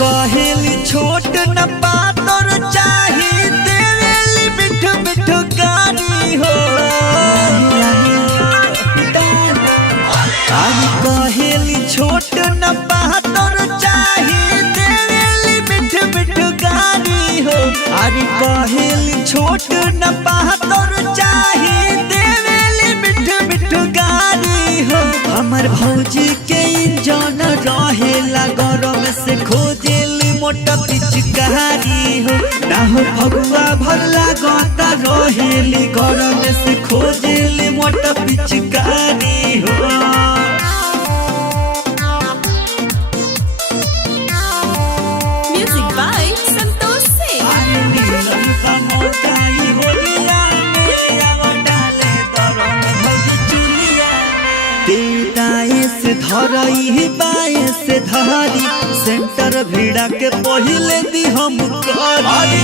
कहेली छोट न पातर चाही देवेली बिठ बिठ गारी हो। कहेली छोट न पातर चाही देवेली बिठ बिठ गारी हो। अरे कहेली छोट न पातर चाही देवेली बिठ बिठ गारी हो। हमर भौजी के इंजन रहेला गरम से खोजेली मोटा पिचकारी हो। ना हो फगुआ भरला गता रहेली गरम से खोजेली मोटा पिचकारी हो। Music by Santosh Singh. से धरई बाए से धरी सेंटर भिड़ा के पहिले दी हम करी।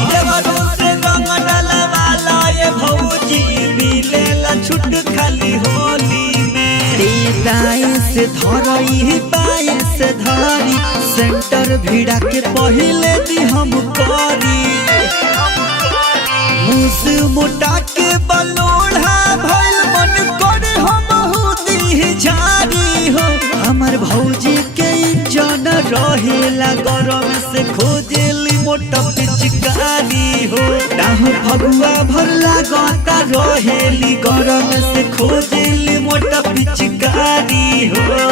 से रंग डलवाला ये भौजी मिलेला छुट खाली होली में। दाए से धरई बाए से धरी सेंटर भिड़ा के पहिले दी हम करी। मुस मोटा के बलोढ़ा भइल मन करे हम दी झारी हो। हमर भौजी के इंजन रहेला गरम से खोजेली मोटा पिचकारी हो। ना हो फगुआ भरला गता रहेली गरम से खोजेली मोटा पिचकारी हो।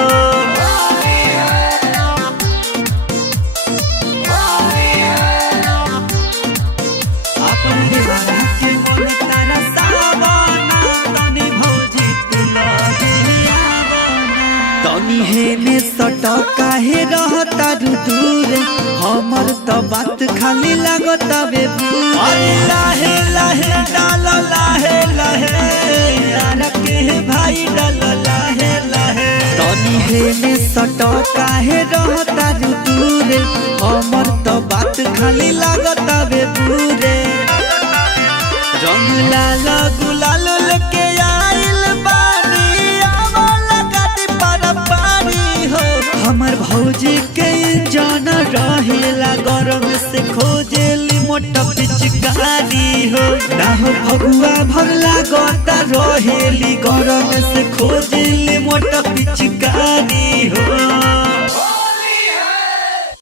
तनी हेने सटका हे रहता दूर हमर तो बात खाली लागता बेबूर। लाहे लाहे डाल लाहे लाहे यार के भाई डाल लाहे लाहे। तनी हेने सटका हे रहता दूर हमर तो बात खाली लागता बेबूर। रंग लाल गुलाल लेके आइल बानी आवला गाती पर पानी हो। हमर भौजी के इंजन रहेला गरम से खोजेली मोटा पिचकारी हो। ना हो फगुआ भरला गता रहेली गरम से खोजेली मोटा पिचकारी